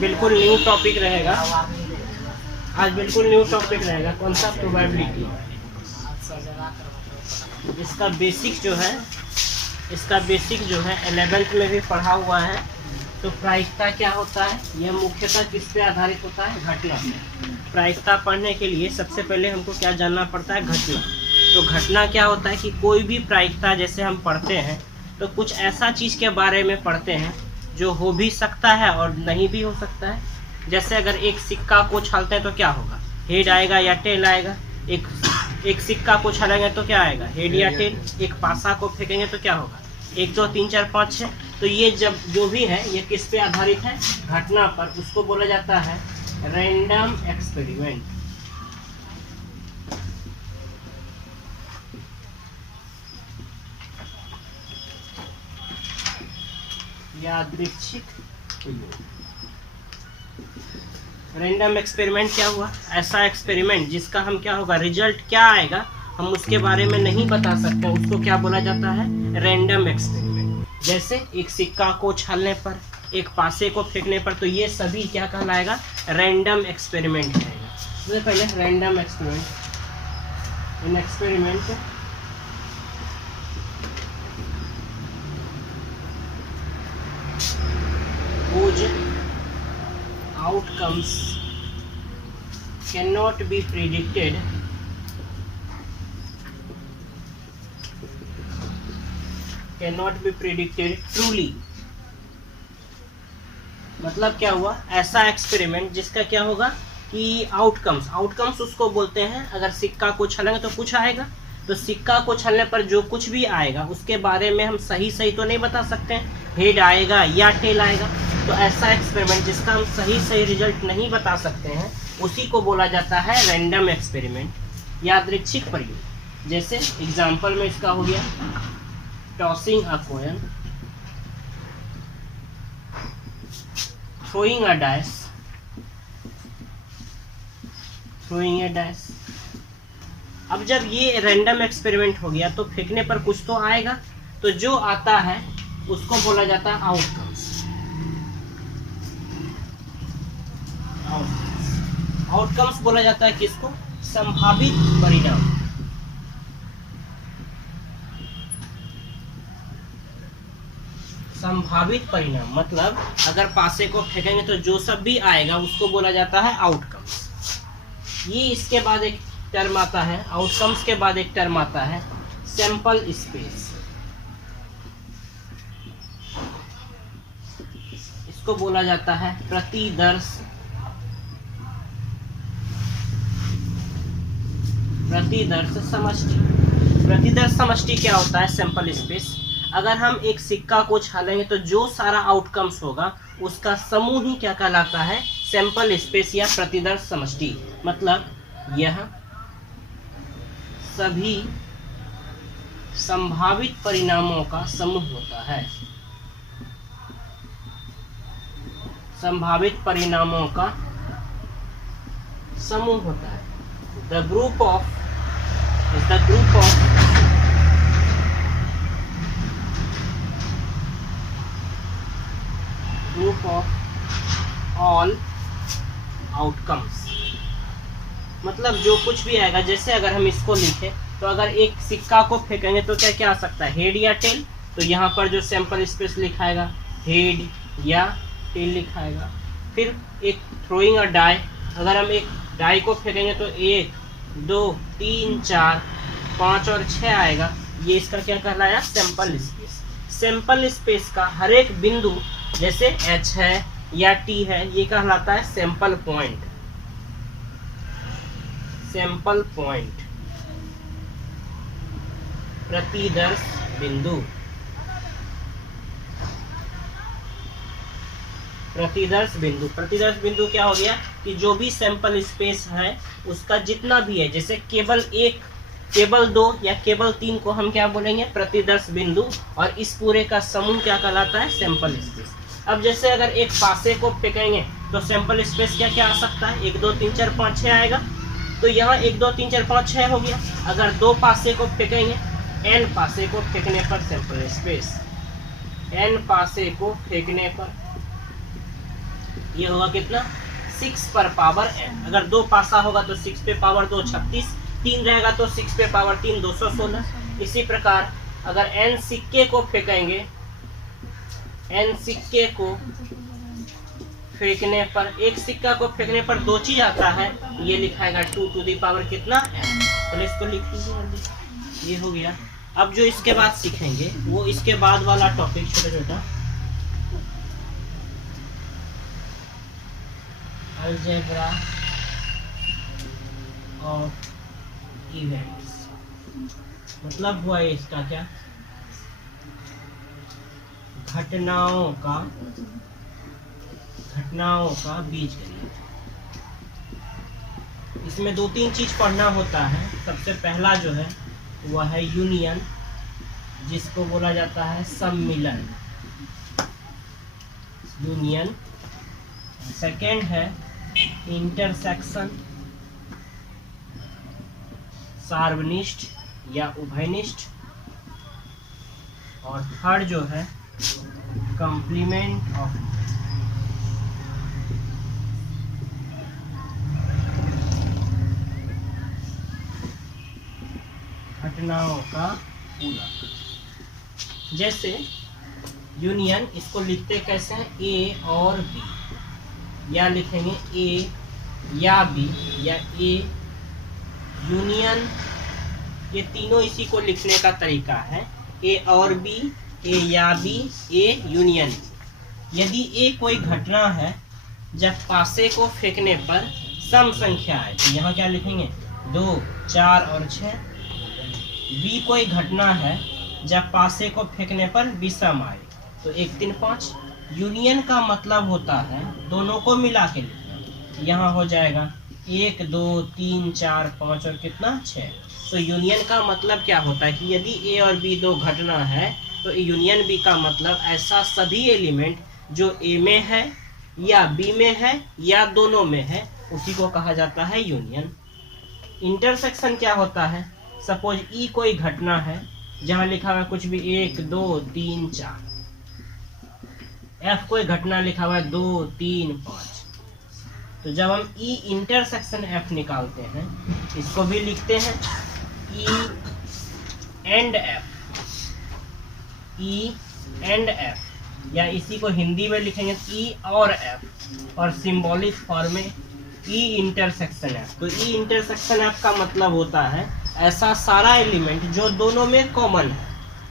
बिल्कुल new topic रहेगा। आज बिल्कुल न्यू टॉपिक रहेगा, कौन सा? प्रोबेबिलिटी। इसका बेसिक जो है 11th में भी पढ़ा हुआ है। तो प्रायिकता क्या होता है? यह मुख्यतः किस पे आधारित होता है? घटना पे। प्रायिकता पढ़ने के लिए सबसे पहले हमको क्या जानना पड़ता है? घटना। तो घटना क्या होता है कि कोई भी प्रायिकता जैसे हम पढ़ते हैं तो कुछ ऐसा चीज़ के बारे में पढ़ते हैं जो हो भी सकता है और नहीं भी हो सकता है। जैसे अगर एक सिक्का को उछालते हैं तो क्या होगा? हेड आएगा या टेल आएगा? एक सिक्का को उछालेंगे तो क्या आएगा? हेड या टेल। एक पासा को फेंकेंगे तो क्या होगा? 1 2 3 4 5 6। तो ये जब जो भी है ये किस पे आधारित है? घटना पर। उसको बोला जाता है रैंडम एक्सपेरिमेंट। यादृच्छिक प्रयोग। रैंडम एक्सपेरिमेंट क्या हुआ? ऐसा एक्सपेरिमेंट जिसका हम क्या होगा, रिजल्ट क्या आएगा हम उसके बारे में नहीं बता सकते, उसको क्या बोला जाता है? Random experiment. जैसे एक सिक्का को उछालने पर, एक पासे को फेंकने पर, तो ये सभी क्या कहलाएगा? रैंडम एक्सपेरिमेंट रहेगा। सबसे पहले random experiment. In experiment whose outcomes cannot be predicted truly। मतलब क्या हुआ? ऐसा एक्सपेरिमेंट जिसका क्या होगा कि आउटकम्स उसको बोलते हैं। अगर सिक्का को उछालेंगे तो कुछ आएगा, तो सिक्का को उछालने पर जो कुछ भी आएगा उसके बारे में हम सही तो नहीं बता सकते हैं, हेड आएगा या टेल आएगा। तो ऐसा एक्सपेरिमेंट जिसका हम सही रिजल्ट नहीं बता सकते हैं उसी को बोला जाता है रैंडम एक्सपेरिमेंट, यादृच्छिक प्रयोग। जैसे एग्जाम्पल में इसका हो गया tossing a coin, throwing a dice। अब जब ये रैंडम एक्सपेरिमेंट हो गया तो फेंकने पर कुछ तो आएगा, तो जो आता है उसको बोला जाता है आउटकम्स। आउटकम्स बोला जाता है किसको? संभावित परिणाम। संभावित परिणाम मतलब अगर पासे को फेंकेंगे तो जो सब भी आएगा उसको बोला जाता है आउटकम्स। ये इसके बाद एक टर्म आता है, आउटकम्स के बाद एक टर्म आता है सैंपल स्पेस। इसको बोला जाता है प्रतिदर्श समष्टि। प्रतिदर्श समष्टि क्या होता है? Sample space. अगर हम एक सिक्का को उछालेंगे तो जो सारा आउटकम्स होगा उसका समूह ही क्या कहलाता है? सैंपल स्पेस या प्रतिदर्श समष्टि। मतलब यह सभी संभावित परिणामों का समूह होता है। संभावित परिणामों का समूह होता है। The group of all outcomes। मतलब जो कुछ भी आएगा, जैसे अगर हम इसको लिखें तो अगर एक सिक्का को फेंकेंगे तो क्या क्या आ सकता है? हेड या टेल। तो यहाँ पर जो सैंपल स्पेस लिखाएगा हेड या टेल लिखाएगा। फिर एक थ्रोइंग अ डाई, अगर हम एक डाई को फेंकेंगे तो 1 2 3 4 5 और 6 आएगा। ये इसका क्या कहलाया? Sample space. सैंपल स्पेस का हर एक बिंदु जैसे H है या T है ये कहलाता है सैंपल पॉइंट। सैंपल पॉइंट प्रतिदर्श बिंदु। प्रतिदर्श बिंदु क्या हो गया कि जो भी सैंपल स्पेस है उसका जितना भी है, जैसे केवल 1 केवल 2 या केवल 3 को हम क्या बोलेंगे? प्रतिदर्श बिंदु। और इस पूरे का समूह क्या कहलाता है? Sample space. अब जैसे अगर एक पासे को फेंकेंगे तो सैंपल स्पेस क्या क्या आ सकता है? 1 2 3 4 5 6 आएगा। तो यहाँ 1 2 3 4 5 6 हो गया। अगर 2 पासे को फेंकेंगे, n पासे को फेंकने पर सैंपल स्पेस, n पासे को फेंकने पर ये होगा कितना 6 पर पावर n। अगर 2 पासा होगा तो 6 पे पावर 2 36, 3 रहेगा तो 6 पे पावर 3 216। इसी प्रकार अगर n सिक्के को फेंकेंगे, n सिक्के को फेंकने पर, एक सिक्का को फेंकने पर 2 चीज आता है, ये लिखाएगा 2 टू द पावर कितना n। तो इसको लिख दीजिए जल्दी, ये हो गया। अब जो इसके बाद सीखेंगे वो इसके बाद वाला टॉपिक छोटा छोटा अलजेब्रा ऑफ इवेंट्स, मतलब हुआ है इसका क्या, घटनाओं का बीजगणित। इसमें 2-3 चीज पढ़ना होता है। सबसे पहला जो है वह है यूनियन, जिसको बोला जाता है सम्मिलन, यूनियन। सेकेंड है इंटरसेक्शन, सार्वनिष्ठ या उभयनिष्ठ। और थर्ड जो है कॉम्प्लीमेंट ऑफ, घटनाओं का पूरक। जैसे यूनियन, इसको लिखते कैसे हैं, ए और बी, या लिखेंगे ए या बी या ए यूनियन, ये तीनों इसी को लिखने का तरीका है, ए और बी, ए या बी, ए यूनियन। यदि ए कोई घटना है जब पासे को फेंकने पर सम संख्या है, तो यहाँ क्या लिखेंगे 2, 4 और 6। बी कोई घटना है जब पासे को फेंकने पर विषम आए, तो 1, 3, 5। यूनियन का मतलब होता है दोनों को मिला के लिखना। यहाँ हो जाएगा 1, 2, 3, 4, 5 और कितना 6। तो यूनियन का मतलब क्या होता है कि यदि ए और बी 2 घटना है तो यूनियन बी का मतलब ऐसा सभी एलिमेंट जो ए में है या बी में है या दोनों में है, उसी को कहा जाता है यूनियन। इंटरसेक्शन क्या होता है, सपोज ई कोई घटना है जहां लिखा हुआ है कुछ भी 1, 2, 3, 4। एफ कोई घटना लिखा हुआ है 2, 3, 5। तो जब हम ई इंटरसेक्शन एफ निकालते हैं, इसको भी लिखते हैं E and F, E and F, या इसी को हिंदी में लिखेंगे ई और एफ, और सिंबॉलिक फॉर्म में ई इंटरसेक्शन एफ। तो ई इंटरसेक्शन एफ का मतलब होता है ऐसा सारा एलिमेंट जो दोनों में कॉमन है,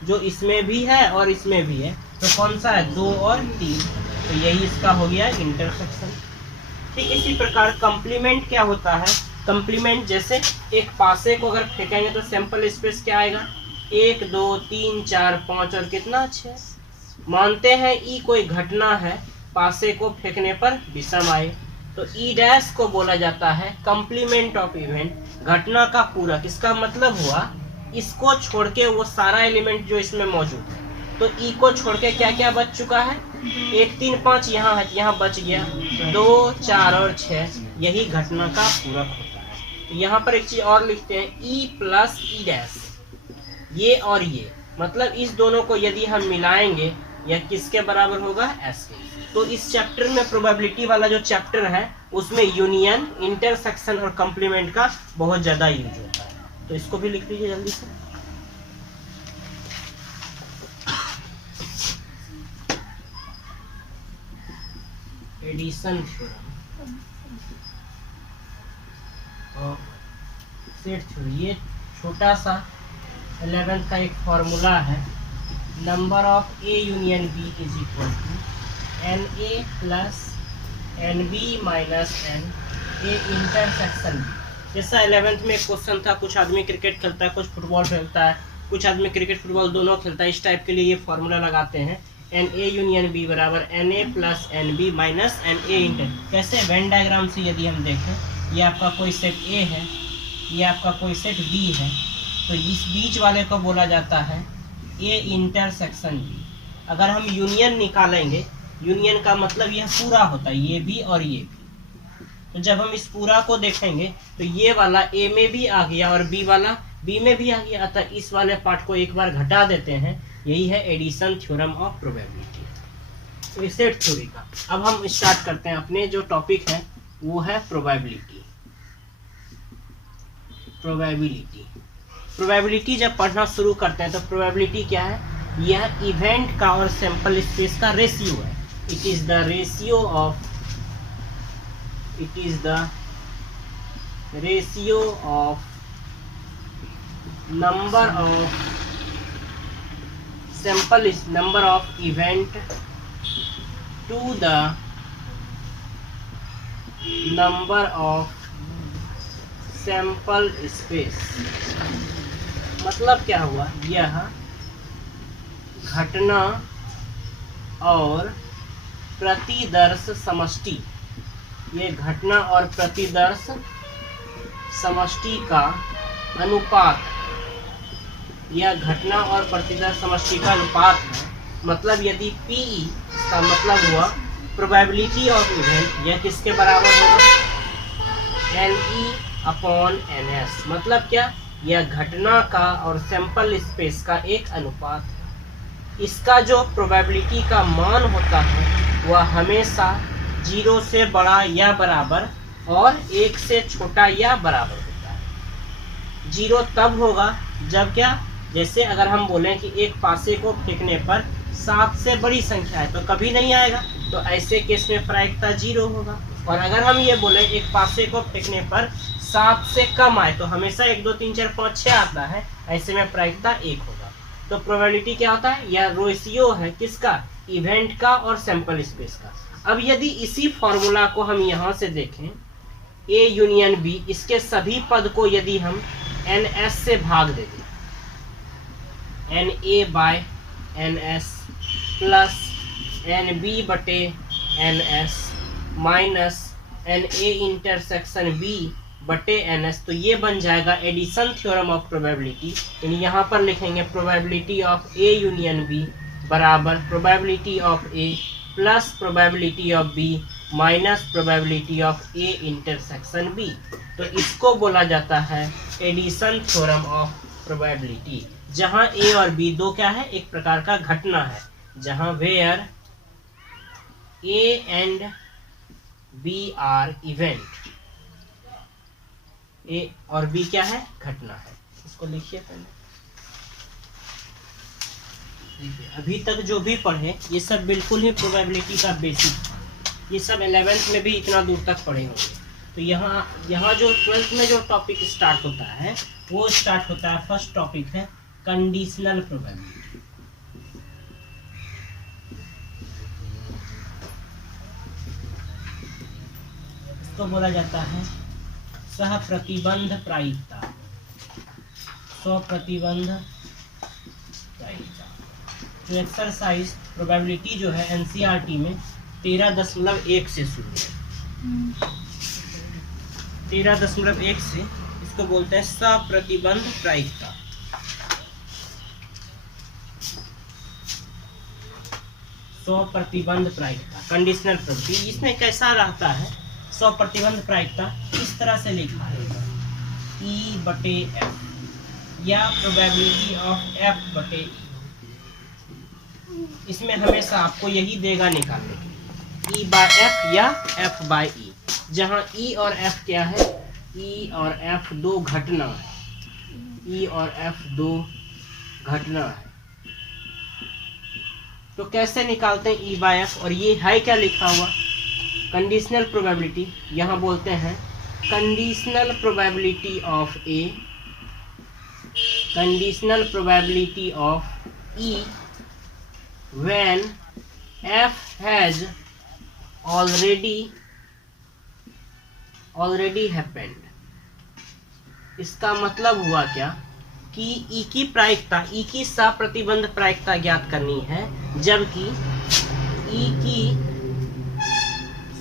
जो इसमें भी है और इसमें भी है। तो कौन सा है 2 और 3, तो यही इसका हो गया इंटरसेक्शन। ठीक इसी प्रकार कॉम्प्लीमेंट क्या होता है, कॉम्प्लीमेंट जैसे एक पासे को अगर फेंकेंगे तो सैंपल स्पेस क्या आएगा 1, 2, 3, 4, 5 और कितना 6। मानते हैं ई कोई घटना है पासे को फेंकने पर विषम आए, तो ई डैश को बोला जाता है कॉम्प्लीमेंट ऑफ इवेंट, घटना का पूरक। इसका मतलब हुआ इसको छोड़ के वो सारा एलिमेंट जो इसमें मौजूद है, तो ई को छोड़ के क्या क्या बच चुका है 1, 3, 5 यहाँ है, यहाँ बच गया 2, 4 और 6, यही घटना का पूरक होता है। तो यहाँ पर एक चीज और लिखते हैं ई प्लस ई डैश, ये और ये, मतलब इस दोनों को यदि हम मिलाएंगे यह किसके बराबर होगा एस के। तो इस चैप्टर में प्रोबेबिलिटी वाला जो चैप्टर है उसमें यूनियन, इंटरसेक्शन और कॉम्प्लीमेंट का बहुत ज्यादा यूज होता है। तो इसको भी लिख लीजिए जल्दी से। एडिशन थ्योरम और सेट थ्योरम, ये छोटा सा 11th का एक फॉर्मूला है, number of A union B is equal to NA plus NB minus N A intersection B. जैसा 11th में क्वेश्चन था, कुछ आदमी क्रिकेट खेलता है, कुछ फुटबॉल खेलता है, कुछ आदमी क्रिकेट फुटबॉल दोनों खेलता है, इस टाइप के लिए ये फॉर्मूला लगाते हैं NA यूनियन B बराबर NA plus NB minus NA inter. कैसे वेन डायग्राम से यदि हम देखें, ये आपका कोई सेट A है, ये आपका कोई सेट B है, तो इस बीच वाले को बोला जाता है A इंटरसेक्शन B। अगर हम यूनियन निकालेंगे, यूनियन का मतलब यह पूरा होता है, ये भी और ये भी। तो जब हम इस पूरा को देखेंगे तो ये वाला ए में भी आ गया और बी वाला बी में भी आ गया, अतः इस वाले पार्ट को एक बार घटा देते हैं। यही है addition theorem of probability. Set theory का। अब हम स्टार्ट करते हैं। अपने जो टॉपिक है वो है प्रोबेबिलिटी। प्रोबेबिलिटी जब पढ़ना शुरू करते हैं तो प्रोबेबिलिटी क्या है? यह इवेंट का और सैंपल स्पेस का रेशियो है। It is the ratio of number of event to the number of sample space। मतलब क्या हुआ? यह घटना और प्रतिदर्श समष्टि, ये घटना और प्रतिदर्श समष्टि का अनुपात, यह घटना और प्रतिदर्श समष्टि का अनुपात है। मतलब यदि PE, इसका मतलब हुआ प्रोबेबिलिटी ऑफ इवेंट, यह किसके बराबर होगा? NE/NS। मतलब क्या? यह घटना का और सैंपल स्पेस का एक अनुपात है। इसका जो प्रोबेबिलिटी का मान होता है वह हमेशा 0 से बड़ा या बराबर और 1 से छोटा या बराबर होता है। 0 तब होगा जब क्या? जैसे अगर हम बोलें कि एक पासे को फेंकने पर 7 से बड़ी संख्या है तो कभी नहीं आएगा, तो ऐसे केस में प्रायिकता 0 होगा। और अगर हम ये बोले एक पासे को फेंकने पर 7 से कम आए तो हमेशा 1 2 3 4 5 6 आता है, ऐसे में प्रायिकता 1 होगा। तो प्रोबेबिलिटी क्या होता है? यह रेशियो है किसका? इवेंट का और सैंपल स्पेस का। अब यदि इसी फॉर्मूला को हम यहाँ से देखें, A यूनियन B, इसके सभी पद को यदि हम NS से भाग देंगे, NA/NS plus NB/NS minus NA/B/NS, तो ये बन जाएगा एडिशन थ्योरम ऑफ प्रोबेबिलिटी। यानी यहाँ पर लिखेंगे probability of A union B बराबर probability of A plus probability of B minus probability of A/B। तो इसको बोला जाता है एडिशन थ्योरम ऑफ प्रोबेबिलिटी, जहां A और B दो क्या है? एक प्रकार का घटना है, जहां where A and B are event. A और B क्या है? घटना है। इसको लिखिए पहले। अभी तक जो भी पढ़े ये सब बिल्कुल ही प्रोबेबिलिटी का बेसिक, ये सब 11th में भी इतना दूर तक पढ़े होंगे। तो यहाँ जो 12th में जो टॉपिक स्टार्ट होता है वो स्टार्ट होता है, फर्स्ट टॉपिक है कंडीशनल प्रोबेबिलिटी। इसको बोला जाता है सह प्रतिबंध प्रायिकता, स्वप्रतिबंध प्रायिकता। जो एक्सरसाइज प्रोबेबिलिटी जो है NCERT में 13.1 से शुरू है। 13.1 से इसको बोलते हैं सप्रतिबंध प्रायिकता। स्वप्रतिबंध प्रायिकता, कंडीशनल प्रोबेबिलिटी। इसमें कैसा रहता है? स्वप्रतिबंध प्रायिकता इस तरह से लिखा है E/F या प्रोबेबिलिटी ऑफ F/E। इसमें हमेशा आपको यही देगा निकालने के लिए, E/F या F/E, जहां E और F क्या है? E और F दो घटना है, E और F दो घटना है। तो कैसे निकालते हैं E/F? और ये है क्या लिखा हुआ? Conditional probability. यहाँ बोलते हैं conditional probability of A, conditional probability of E when F has already happened। इसका मतलब हुआ क्या कि E की प्रायिकता, E की सप्रतिबंध प्रायिकता ज्ञात करनी है, जबकि E की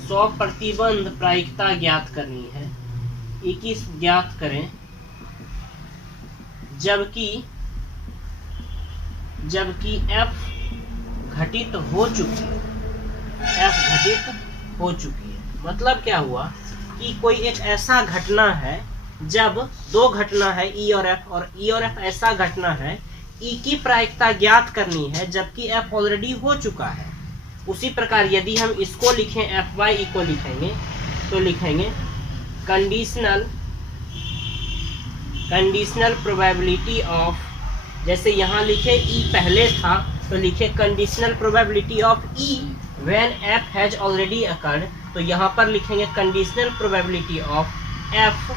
स्वप्रतिबंध प्रायिकता ज्ञात करनी है। E की ज्ञात करें जबकि F घटित हो चुकी है, F घटित हो चुकी है। मतलब क्या हुआ कि कोई एक ऐसा घटना है, जब दो घटना है E और F, और E और F ऐसा घटना है, E की प्रायिकता ज्ञात करनी है जबकि F ऑलरेडी हो चुका है। उसी प्रकार यदि हम इसको लिखें Fy को लिखेंगे तो लिखेंगे कंडीशनल प्रोबेबिलिटी ऑफ, जैसे यहाँ लिखे ई पहले था तो लिखे conditional probability of E when F has already occurred, तो यहाँ पर लिखेंगे conditional probability of F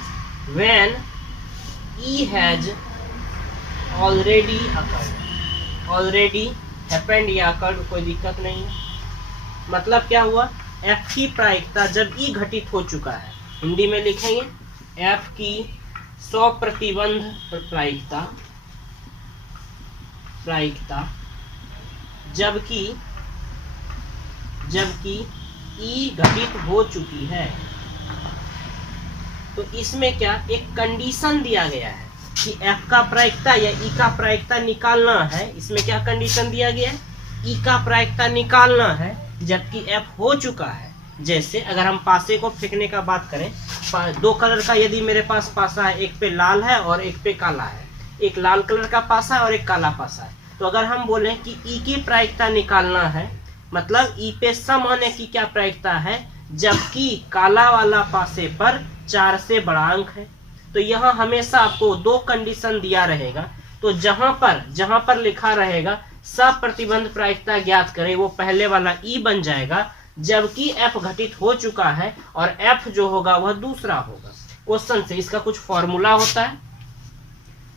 when E has already occurred. Already happened या अकर्ड कोई दिक्कत नहीं है। मतलब क्या हुआ, एफ की प्रायिकता जब ई घटित हो चुका है, हिंदी में लिखेंगे एफ की 100 प्रतिबंध प्रायिकता जबकि ई घटित हो चुकी है, तो इसमें क्या एक कंडीशन दिया गया है कि एफ का प्रायिकता या ई का प्रायिकता निकालना है। इसमें क्या कंडीशन दिया गया है, ई का प्रायिकता निकालना है जबकि एफ हो चुका है। जैसे अगर हम पासे को फेंकने का बात करें, 2 कलर का यदि मेरे पास पासा है, एक पे लाल है और एक पे काला है, एक लाल कलर का पासा है और एक काला पासा है, तो अगर हम बोलें कि ई की प्रायिकता निकालना है, मतलब ई पे सम होने की क्या प्रायिकता है, जबकि काला वाला पासे पर 4 से बड़ा अंक है। तो यहाँ हमेशा आपको 2 कंडीशन दिया रहेगा, तो जहां पर लिखा रहेगा सप्रतिबंध प्रायिकता ज्ञात करें, वो पहले वाला ई बन जाएगा, जबकि एफ घटित हो चुका है और एफ जो होगा वह दूसरा होगा। क्वेश्चन से इसका कुछ फॉर्मूला होता है,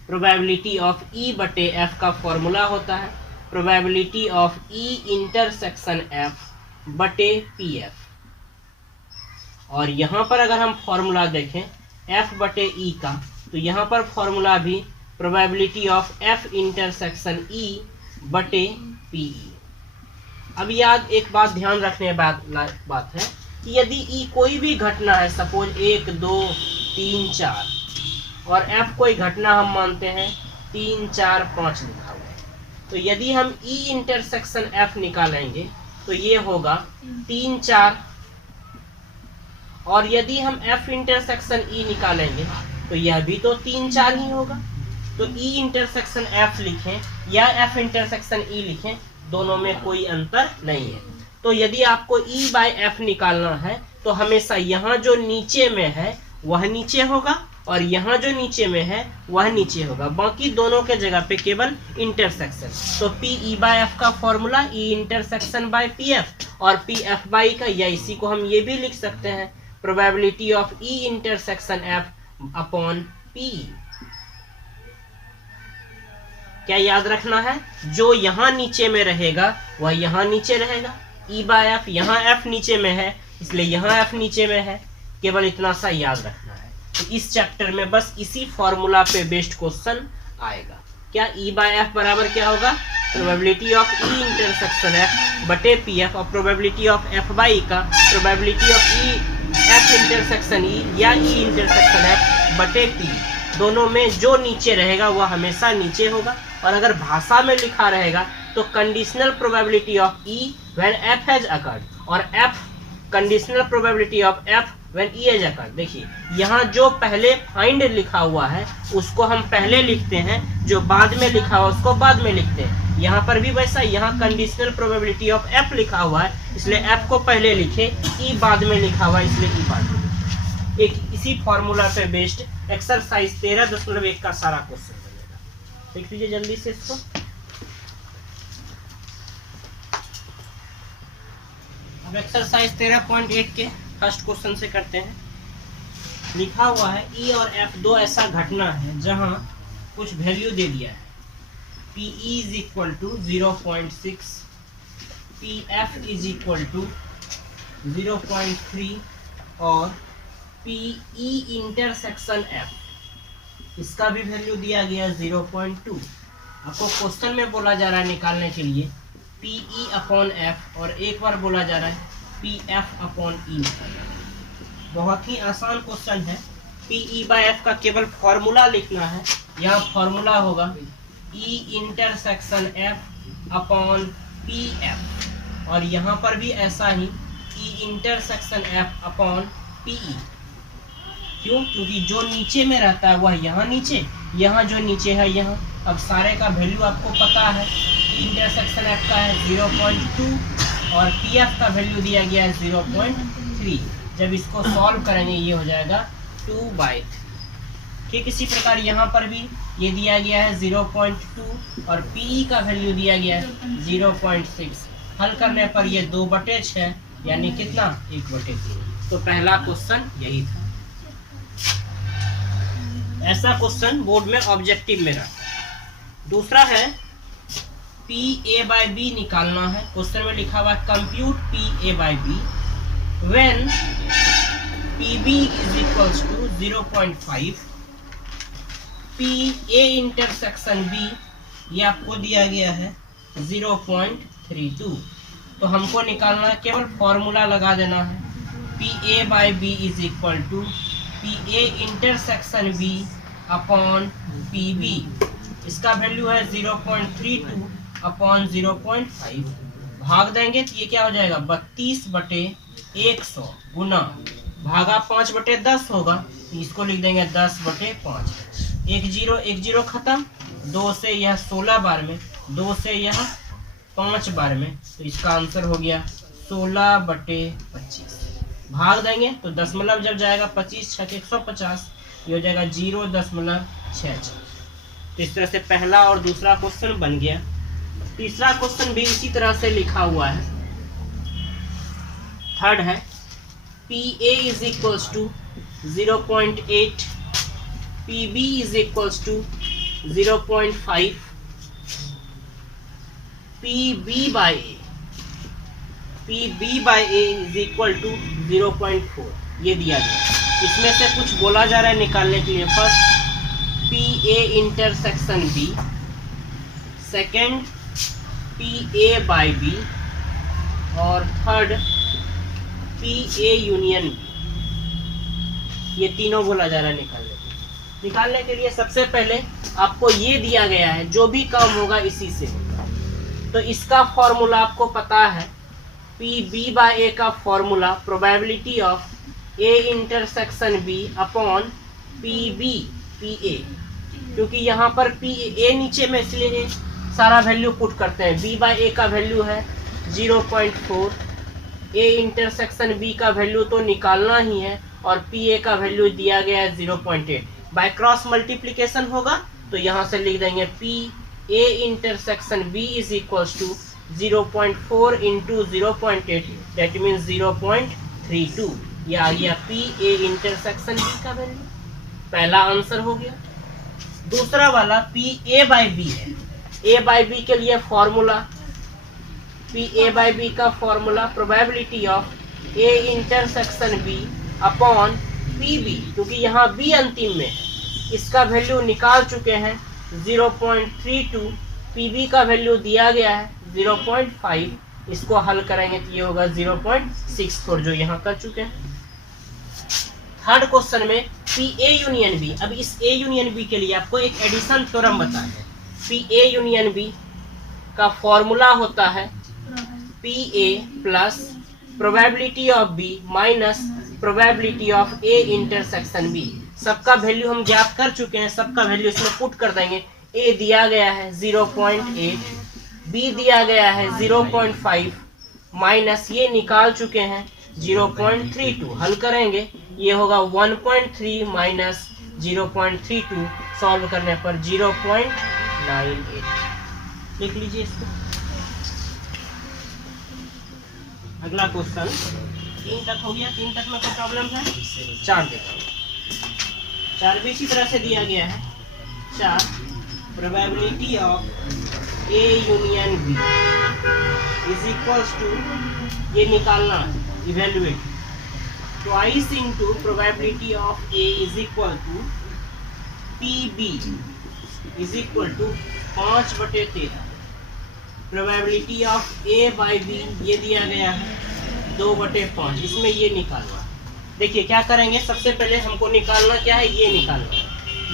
प्रोबेबिलिटी ऑफ ई बटे एफ का फॉर्मूला होता है probability of E intersection F बटे पी एफ। और यहाँ पर अगर हम फॉर्मूला देखें एफ बटे ई का, तो यहाँ पर फॉर्मूला भी probability of F intersection E बटे पी ई। अब याद एक बात ध्यान रखने बात है कि यदि ई कोई भी घटना है, सपोज 1 2 3 4, और एफ कोई घटना हम मानते हैं 3 4 5 लिखा हुआ है, तो यदि हम ई इंटरसेक्शन एफ निकालेंगे तो ये होगा 3 4, और यदि हम एफ इंटरसेक्शन ई निकालेंगे तो यह भी तो 3 4 ही होगा। तो ई इंटरसेक्शन एफ लिखें या एफ इंटरसेक्शन ई लिखें, दोनों में कोई अंतर नहीं है। तो यदि आपको ई बाय एफ निकालना है तो हमेशा यहाँ जो नीचे में है वह नीचे होगा और यहाँ जो नीचे में है वह नीचे होगा, बाकी दोनों के जगह पे केवल इंटरसेक्शन। तो पी ई बाय एफ का formula E intersection by P F, और पी एफ बाई का, या इसी को हम ये भी लिख सकते हैं probability of E intersection F upon P. क्या याद रखना है, जो यहाँ नीचे में रहेगा वह यहाँ नीचे रहेगा, ई बाय एफ, यहाँ एफ नीचे में है इसलिए यहाँ एफ नीचे में है, केवल इतना सा याद रखना है। तो इस चैप्टर में बस इसी फॉर्मूला पे बेस्ड क्वेश्चन आएगा। क्या ई बाय एफ बराबर क्या होगा, probability of E intersection F बटे पी एफ, और प्रोबेबिलिटी ऑफ एफ बाई का probability of E F intersection E या ई इंटरसेक्शन एफ बटे पी। दोनों में जो नीचे रहेगा वह हमेशा नीचे होगा। और अगर भाषा में लिखा रहेगा तो conditional probability of E when F has occurred, और F conditional probability of F when E has occurred. देखिए यहाँ जो पहले फाइंड लिखा हुआ है उसको हम पहले लिखते हैं, जो बाद में लिखा हुआ उसको बाद में लिखते हैं। यहाँ पर भी वैसा, यहाँ कंडीशनल प्रोबेबिलिटी ऑफ एफ लिखा हुआ है इसलिए एफ को पहले लिखे, ई बाद में लिखा हुआ है इसलिए ई बाद में। एक इसी फॉर्मूला पे बेस्ड एक्सरसाइज 13.1 का सारा क्वेश्चन बनेगा। देख लीजिए जल्दी से इसको। अब एक्सरसाइज 13.1 के फर्स्ट क्वेश्चन से करते हैं। लिखा हुआ है ई और एफ दो ऐसा घटना है जहां कुछ वैल्यू दे दिया है, P E is equal to 0.6, P F is equal to 0.3 और पी ई इंटरसेक्शन एफ इसका भी वैल्यू दिया गया 0.2। आपको क्वेश्चन में बोला जा रहा है निकालने के लिए पी ई अपॉन एफ, और एक बार बोला जा रहा है पी एफ अपॉन ई। बहुत ही आसान क्वेश्चन है। पी ई बाय एफ का केवल फॉर्मूला लिखना है। यहाँ फॉर्मूला होगा E intersection F upon P F, और यहाँ पर भी ऐसा ही E intersection F upon P E. क्यों? क्योंकि जो नीचे में रहता है वह यहाँ नीचे, यहाँ जो नीचे है यहाँ। अब सारे का वैल्यू आपको पता है, इंटरसेक्शन एफ का है 0.2 और पी एफ का वैल्यू दिया गया है 0.3। जब इसको सॉल्व करेंगे ये हो जाएगा 2/3। ठीक इसी प्रकार यहाँ पर भी ये दिया गया है 0.2 और पी का वैल्यू दिया गया है 0.6। हल करने पर ये 2/6 यानी कितना 1/3। तो पहला क्वेश्चन यही था। ऐसा क्वेश्चन बोर्ड में ऑब्जेक्टिव में रहा। दूसरा है पी ए बाई बी निकालना है। क्वेश्चन में लिखा हुआ है compute P A by B when P B is equals to 0.5 P A intersection B ये आपको दिया गया है 0.32। तो हमको निकालना है, केवल फॉर्मूला लगा देना है। P A by B is equal to P A intersection B upon P B. इसका वैल्यू है 0.32 अपॉन 0.5। भाग देंगे तो ये क्या हो जाएगा 32/100 गुना भागा 5/10 होगा। तो इसको लिख देंगे 10/5। 1 0 खत्म, 2 से यह 16 बार में, 2 से यह 5 बार में। तो इसका आंसर हो गया 16/25। भाग देंगे तो दशमलव जब जाएगा 25 6 150 ये हो जाएगा 0.66। तो इस तरह से पहला और दूसरा क्वेश्चन बन गया। तीसरा क्वेश्चन भी इसी तरह से लिखा हुआ है। थर्ड है P A is equals to 0.8 P B is equals to 0.5 P B by A is equal to 0.4 ये दिया गया। इसमें से कुछ बोला जा रहा है निकालने के लिए। First P A intersection B, second P A by B और third P A union B. ये तीनों बोला जा रहा है निकालने के लिए। सबसे पहले आपको ये दिया गया है जो भी काम होगा इसी से होगा। तो इसका फॉर्मूला आपको पता है पी बी बाई ए का formula probability of A intersection B upon P B P A. क्योंकि यहाँ पर पी ए नीचे में इसलिए सारा वैल्यू पुट करते हैं। बी बाई ए का वैल्यू है 0.4, ए इंटरसेक्शन बी का वैल्यू तो निकालना ही है और पी ए का वैल्यू दिया गया है 0.8। बाय क्रॉस मल्टीप्लिकेशन होगा तो यहाँ से लिख देंगे P A intersection B is equals to 0.4 into 0.8 that means 0.32। ये आ गया पी ए इंटरसेक्शन बी का वैल्यू। पहला आंसर हो गया। दूसरा वाला पी ए बाई बी है। ए बाई बी के लिए formula P A by B का formula probability of A intersection B upon P B. क्योंकि यहाँ बी अंतिम में है इसका वैल्यू निकाल चुके हैं 0.32। पी बी का वैल्यू दिया गया है 0.5। इसको हल करेंगे तो ये होगा 0.64 जो यहाँ कर चुके हैं। थर्ड क्वेश्चन में पी ए यूनियन बी। अब इस ए यूनियन बी के लिए आपको एक एडिशन थ्योरम बताना है। पी ए यूनियन बी का फॉर्मूला होता है P A plus probability of B minus probability of A intersection B. सबका वैल्यू हम ज्ञात कर चुके हैं, सबका वैल्यू इसमें पुट कर देंगे। ए दिया गया है 0.8, बी दिया गया है 0.5 माइनस ये निकाल चुके हैं 0.32। हल करेंगे ये होगा 1.3 माइनस 0.32। सॉल्व करने पर 0.98। लिख लीजिए इसको। अगला क्वेश्चन 3 तक हो गया। 3 तक में कोई प्रॉब्लम है? 4 देखो। 4 भी इसी तरह से दिया गया है। 4 probability of A union B is equals to ये निकालना evaluate twice into probability of A is equal to P B is equal to 5/13। Probability of A by B ये दिया गया है 2/5। इसमें ये निकालना। देखिए क्या करेंगे, सबसे पहले हमको निकालना क्या है, ये निकालना।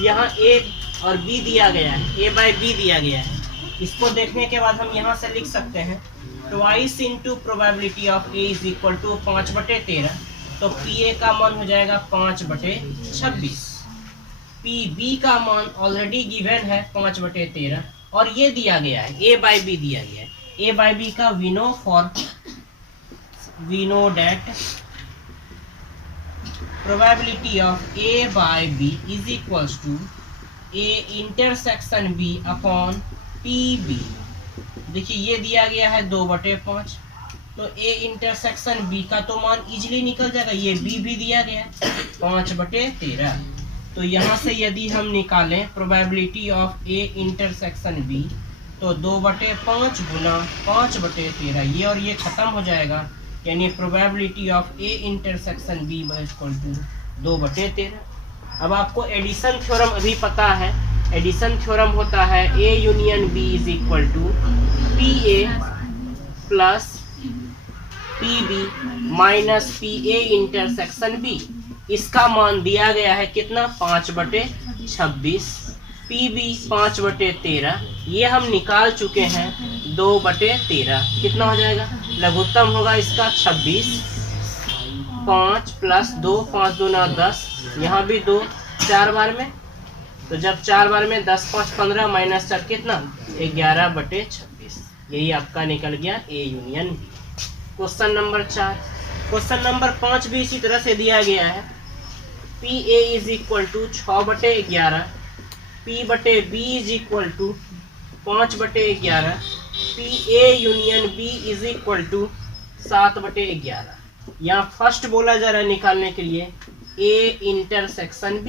यहाँ ए और बी दिया गया है, ए बाई बी दिया गया है। इसको देखने के बाद हम यहाँ से लिख सकते हैं twice into probability of A is equal to 5/13। तो पी ए का मान हो जाएगा 5/26। पी बी का मान ऑलरेडी गिवन है 5/13 और ये दिया गया है ए बाई बी दिया गया है। ए बाई बी का we know for we know that probability of A by B is equals to A intersection B upon PB। देखिए ये दिया गया है 2/5, तो A इंटरसेक्शन B का तो मान इजीली निकल जाएगा, ये B भी दिया गया है 5/13। तो यहाँ से यदि हम निकालें probability of A intersection B तो 2/5 गुना 5/13, ये और ये खत्म हो जाएगा, यानी probability of A intersection B equal to 2/13। अब आपको एडिशन थ्योरम अभी पता है, एडिशन थ्योरम होता है A union B is equal to PA plus PB minus PA intersection B। इसका मान दिया गया है कितना 5/26, PB 5/13, ये हम निकाल चुके हैं 2/13। कितना हो जाएगा, लघुत्तम होगा इसका 26, 5 प्लस 2, 5 दूना 10, यहाँ भी 2 4 बार में, तो जब 4 बार में 10 5 15 माइनस 4 कितना 11/26, यही आपका निकल गया A union B। Question number 4। Question number 5 भी इसी तरह से दिया गया है, PA is equal to 6/11, P/B is equal to 5/11, PA union B is equal to 7/11। यहाँ फर्स्ट बोला जा रहा है निकालने के लिए A intersection B।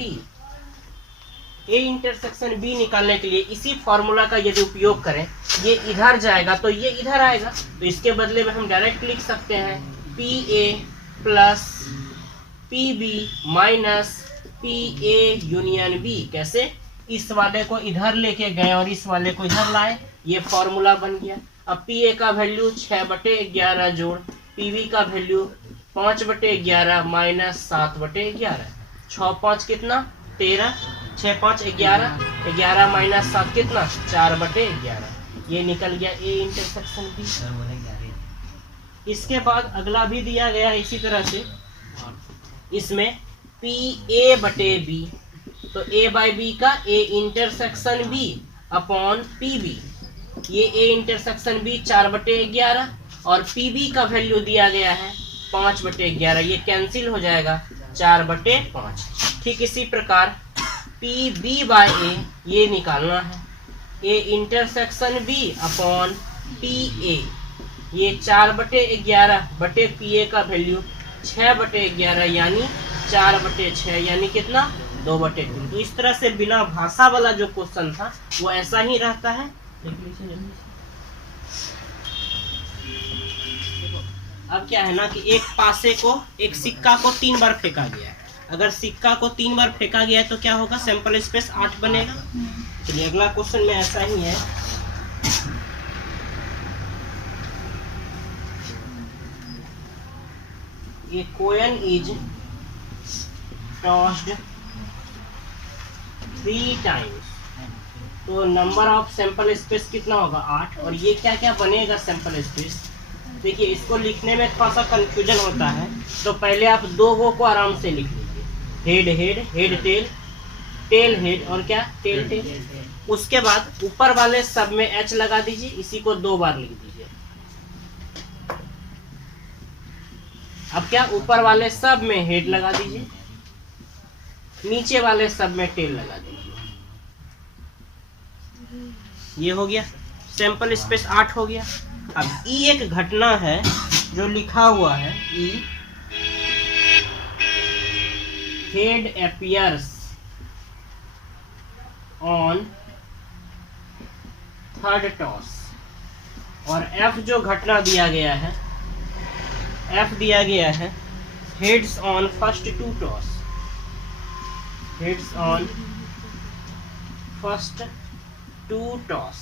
A intersection B निकालने के लिए इसी फॉर्मूला का यदि उपयोग करें, ये इधर जाएगा तो ये इधर आएगा, तो इसके बदले में हम डायरेक्ट लिख सकते हैं PA plus PB minus PA union B। कैसे, इस वाले को इधर लेके गए और इस वाले को इधर लाए, ये फॉर्मूला बन गया। अब PA का वैल्यू 6/11 जोड़ PB का वैल्यू 5/11 माइनस 7/11, 6 5 कितना 13, 6 5 11, 11 माइनस 7 कितना 4/11, ये निकल गया A इंटरसेक्शन B। इसके बाद अगला भी दिया गया है इसी तरह से, इसमें PA/B, तो A/B का A intersection B upon PB, ये A इंटरसेक्शन B 4/11 और PB का वैल्यू दिया गया है 5/11, ये कैंसिल हो जाएगा 4/5। ठीक इसी प्रकार PB/A ये निकालना है, A intersection B upon PA, ये 4/11 बटे PA का वैल्यू 6/11 यानी 4/6, यानी कितना 2/2। तो इस तरह से बिना भाषा वाला जो क्वेश्चन था वो ऐसा ही रहता है। अब क्या है ना कि एक पासे को, एक सिक्का को 3 बार फेंका गया है, अगर सिक्का को 3 बार फेंका गया है तो क्या होगा, सैंपल स्पेस 8 बनेगा। चलिए अगला क्वेश्चन में ऐसा ही है, A coin is tossed 3 times, तो नंबर ऑफ सैंपल स्पेस कितना होगा 8, और ये क्या क्या बनेगा सैंपल स्पेस। देखिए इसको लिखने में थोड़ा सा कंफ्यूजन होता है, तो पहले आप 2 गो को आराम से लिख लीजिए, head head, head tail, tail head और क्या टेल टेल। उसके बाद ऊपर वाले सब में H लगा दीजिए, इसी को 2 बार लिख दीजिए। अब क्या, ऊपर वाले सब में हेड लगा दीजिए, नीचे वाले सब में टेल लगा दीजिए, ये हो गया सैंपल स्पेस 8 हो गया। अब E एक घटना है जो लिखा हुआ है, E head appears on third toss, और F जो घटना दिया गया है, F दिया गया है heads on first 2 toss, heads on first 2 toss.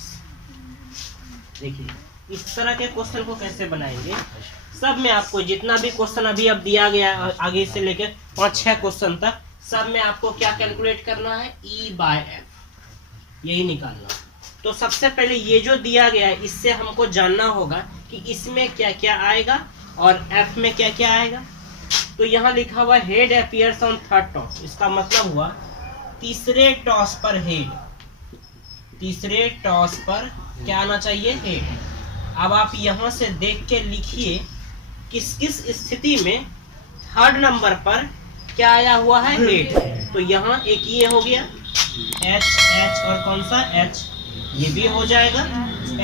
देखिए इस तरह के क्वेश्चन को कैसे बनाएंगे, सब में आपको जितना भी क्वेश्चन अभी अब दिया गया आगे से लेकर 5-6 क्वेश्चन तक, सब में आपको क्या कैलकुलेट करना है, E/F यही निकालना। तो सबसे पहले ये जो दिया गया है इससे हमको जानना होगा कि इसमें क्या क्या आएगा और F में क्या क्या आएगा। तो यहाँ लिखा हुआ head appears on third toss, इसका मतलब हुआ तीसरे टॉस पर हेड, तीसरे टॉस पर क्या आना चाहिए, हेड। अब आप यहाँ से देख के लिखिए किस किस स्थिति में थर्ड नंबर पर क्या आया हुआ है, हेड। तो यहाँ एक ये हो गया एच एच और कौन सा एच, ये भी हो जाएगा,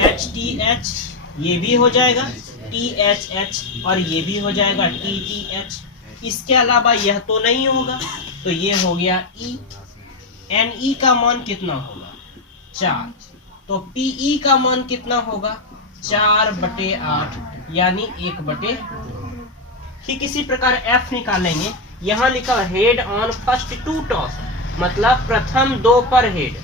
एच टी एच ये भी हो जाएगा, टी एच एच और ये भी हो जाएगा, टी टी एच। इसके अलावा यह तो नहीं होगा, तो ये हो गया ई। एन ई का मान कितना होगा, 4। तो पी ई का मान कितना होगा, 4/8 यानी 1/2। ठीक इसी प्रकार एफ निकालेंगे। यहाँ लिखा हेड ऑन फर्स्ट 2 टॉस, मतलब प्रथम 2 पर हेड।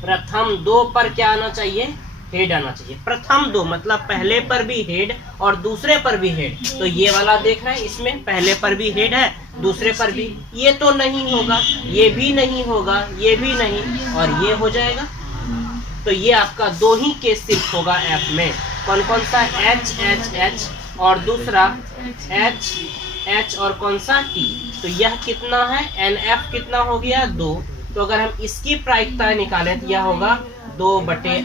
प्रथम 2 पर क्या आना चाहिए, हेड आना चाहिए। प्रथम 2 मतलब पहले पर भी हेड और दूसरे पर भी हेड। तो ये वाला देख रहे हैं, इसमें पहले पर भी हेड है, दूसरे पर भी। ये तो नहीं होगा, ये भी नहीं होगा, ये भी नहीं, और ये हो जाएगा। तो ये आपका 2 ही केस सिर्फ होगा एफ में। कौन कौन सा, एच एच एच और दूसरा एच एच और कौन सा, टी। तो यह कितना है, एन एफ कितना हो गया, 2। तो अगर हम इसकी प्रायिकता निकालें तो यह होगा 2/8।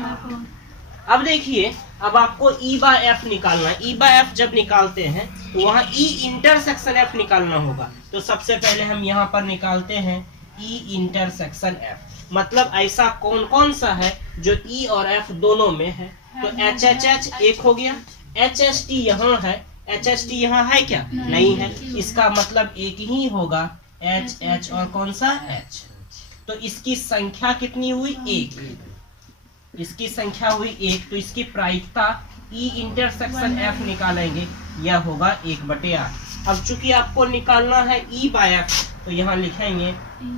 अब देखिए, अब आपको ई बाय एफ निकालना है। ई बाय एफ जब निकालते हैं तो वहाँ ई इंटरसेक्शन एफ निकालना होगा। तो सबसे पहले हम यहाँ पर निकालते हैं ई इंटरसेक्शन एफ, मतलब ऐसा कौन कौन सा है जो ई और एफ दोनों में है। तो एच एच एच एक हो गया, एच एच टी यहाँ है, एच एच टी यहाँ है क्या, नहीं है, इसका मतलब एक ही होगा, एच एच और कौन सा, एच। तो इसकी संख्या कितनी हुई, 1। इसकी संख्या हुई 1, तो इसकी प्रायिकता ई इंटरसेक्शन एफ निकालेंगे, यह होगा 1/8। अब चूंकि आपको निकालना है ई बाय एफ, तो यहाँ लिखेंगे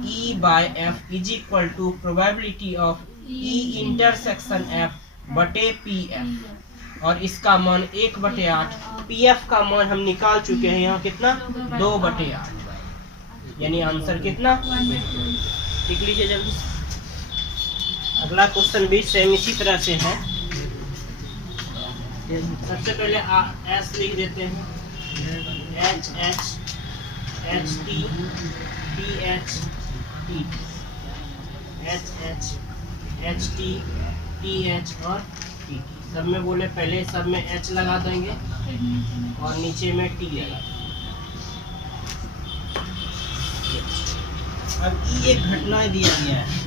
E by F is equal to probability of E intersection F बटे पी एफ, और इसका मान 1/8। पी एफ का मान हम निकाल चुके हैं, यहाँ कितना, 2/8, यानी आंसर कितना, लिख लीजिए जल्दी से। अगला क्वेश्चन भी सेम इसी तरह से है। सबसे पहले एस लिख देते हैं, H H H T T H T, H H H T T H और टी टी। सब में बोले पहले सब में एच लगा देंगे और नीचे में टी लगा देंगे। अब ई एक घटना दिया गया है,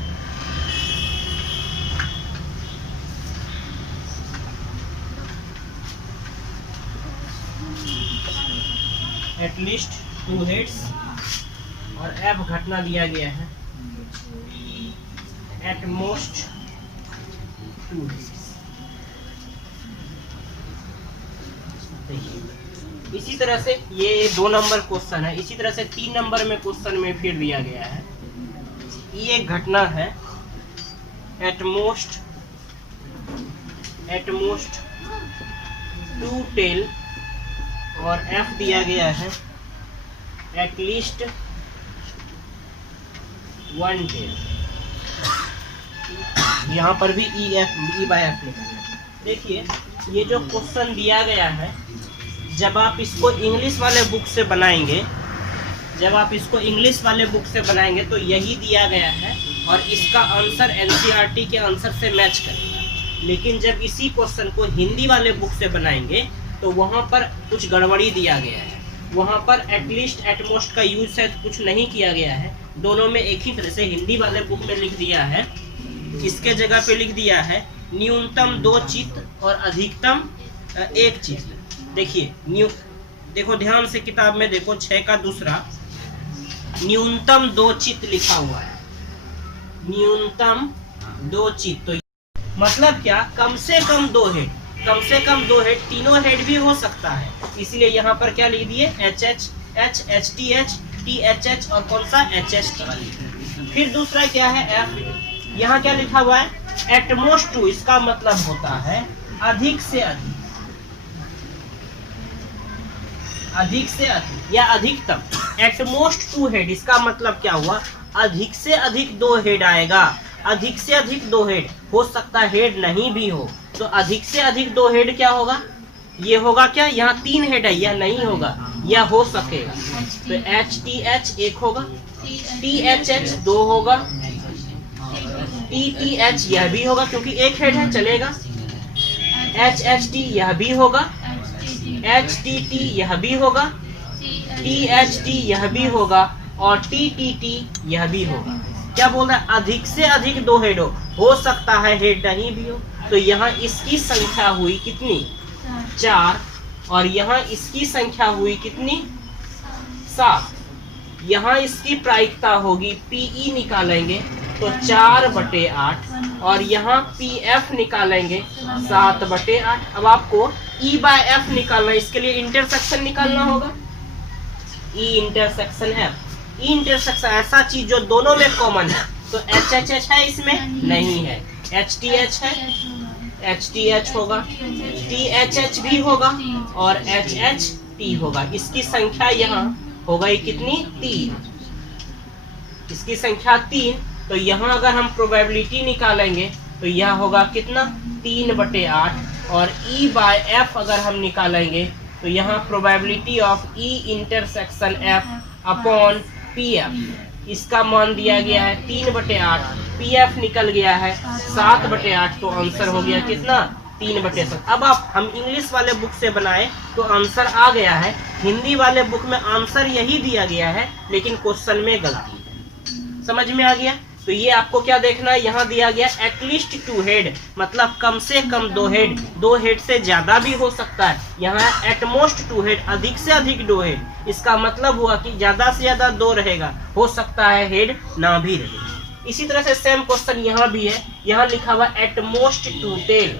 एट लीस्ट 2 हेड्स, और एफ घटना दिया गया है, एट मोस्ट 2 हेड्स। इसी तरह से ये 2 नंबर क्वेश्चन है। इसी तरह से 3 नंबर में क्वेश्चन में फिर दिया गया है, ये एक घटना है, एट मोस्ट 2 टेल, और एफ दिया गया है एट लीस्ट 1 टेल। यहाँ पर भी ई बाय एफ निकालना। देखिए, ये जो क्वेश्चन दिया गया है, जब आप इसको इंग्लिश वाले बुक से बनाएंगे, तो यही दिया गया है और इसका आंसर एनसीईआरटी के आंसर से मैच करेगा। लेकिन जब इसी क्वेश्चन को हिंदी वाले बुक से बनाएंगे तो वहाँ पर कुछ गड़बड़ी दिया गया है। वहाँ पर एटलीस्ट एटमोस्ट का यूज शायद कुछ नहीं किया गया है। दोनों में एक ही तरह से हिंदी वाले बुक में लिख दिया है, इसके जगह पे लिख दिया है न्यूनतम 2 चित्त और अधिकतम 1 चित्त। देखिए देखो ध्यान से, किताब में देखो 6 का दूसरा, न्यूनतम 2 चित्त लिखा हुआ है, न्यूनतम 2 चित्त। तो मतलब क्या, कम से कम 2 हेड, कम से कम 2 हेड, तीनों हेड भी हो सकता है। इसलिए यहाँ पर क्या लिख दिए, H H H H T H T H H और कौन सा, एच एच टी। फिर दूसरा क्या है, एफ। यहाँ क्या लिखा हुआ है, एटमोस्ट 2, इसका मतलब होता है अधिक से अधिक, अधिक से अधिक या अधिकतम। एटमोस्ट 2 हेड, इसका मतलब क्या हुआ, अधिक से अधिक 2 हेड आएगा। अधिक से अधिक 2 हेड हो सकता है, हेड नहीं भी हो, तो अधिक से अधिक 2 हेड क्या होगा, ये होगा क्या, यहाँ 3 हेड है, यह नहीं होगा, यह हो सकेगा। तो एच टी एच 1 होगा, टी एच एच 2 होगा, टी टी एच यह भी होगा क्योंकि 1 हेड है, चलेगा। एच एच टी यह भी होगा, एच टी टी यह भी होगा, टी एच टी यह भी होगा और टी टी टी यह भी होगा। क्या बोल रहा है? अधिक से अधिक दो हेड हो सकता है हेड नहीं भी हो। तो यहाँ इसकी संख्या हुई कितनी? 4 और यहाँ इसकी संख्या हुई कितनी? 7। यहाँ इसकी प्रायिकता होगी पीई निकालेंगे तो 4/8 और यहाँ पीएफ निकालेंगे 7/8। अब आपको ई बाय एफ निकालना है, इसके लिए इंटरसेक्शन निकालना होगा। E intersection F, E intersection ऐसा चीज जो दोनों में कॉमन है। तो एच एच एच है, इसमें नहीं है। एच टी एच है, एच टी एच होगा, टी एच एच भी होगा और एच एच टी होगा। इसकी संख्या यहाँ हो गई कितनी? 3। इसकी संख्या 3। तो यहाँ अगर हम प्रोबेबिलिटी निकालेंगे तो यह होगा कितना? 3/8 और ई बाय एफ अगर हम निकालेंगे तो यहाँ probability of E intersection F upon P F, इसका मान दिया गया है 3/8, पी एफ निकल गया है 7/8। तो आंसर हो गया कितना? 3/7। अब आप हम इंग्लिश वाले बुक से बनाए तो आंसर आ गया है, हिंदी वाले बुक में आंसर यही दिया गया है लेकिन क्वेश्चन में गलती है। समझ में आ गया? तो ये आपको क्या देखना है, यहाँ दिया गया एटलीस्ट 2 हेड, मतलब कम से कम 2 हेड, 2 हेड से ज्यादा भी हो सकता है। यहाँ एटमोस्ट 2 हेड, अधिक से अधिक 2 हेड। इसका मतलब हुआ कि ज्यादा से ज्यादा 2 रहेगा, हो सकता है हेड ना भी रहे। इसी तरह से सेम क्वेश्चन यहाँ भी है, यहाँ लिखा हुआ एटमोस्ट 2 टेल।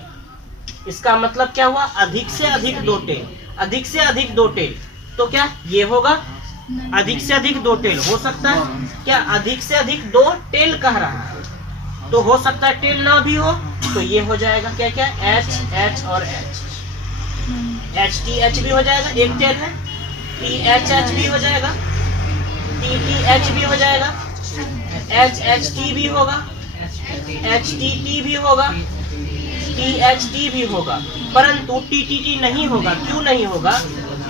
इसका मतलब क्या हुआ? अधिक से अधिक 2 टेल, अधिक से अधिक 2 टेल। तो क्या ये होगा? अधिक से अधिक 2 टेल हो सकता है क्या? अधिक से अधिक 2 टेल कह रहा है, तो हो सकता है टेल ना भी हो। तो ये हो जाएगा क्या क्या? एच एच और एच, एच टी एच भी हो जाएगा, एक टेल है। टी एच एच भी हो जाएगा, टी टी एच भी हो जाएगा, एच एच टी भी होगा, एच टी टी भी होगा, टी एच टी भी होगा, परंतु टी टी टी नहीं होगा। क्यों नहीं होगा?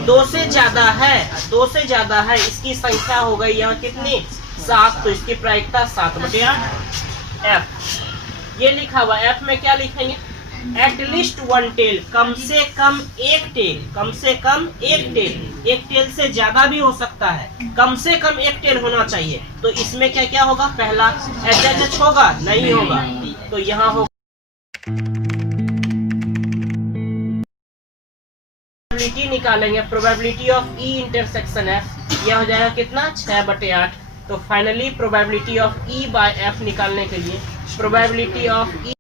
2 से ज्यादा है, 2 से ज्यादा है। इसकी संख्या हो गई यहाँ कितनी? 7। तो इसकी प्रायिकता 7/8। एफ ये लिखा हुआ, एफ में क्या लिखेंगे? एटलीस्ट 1 टेल, कम से कम 1 टेल, कम से कम 1 टेल। 1 टेल से ज्यादा भी हो सकता है, कम से कम 1 टेल होना चाहिए। तो इसमें क्या क्या होगा? पहला एच एच एच होगा, नहीं होगा, तो यहाँ होगा प्रोबेबिलिटी निकालेंगे, probability of E intersection F, यह हो जाएगा कितना? 6/8। तो finally probability of E by F निकालने के लिए प्रोबेबिलिटी ऑफ ई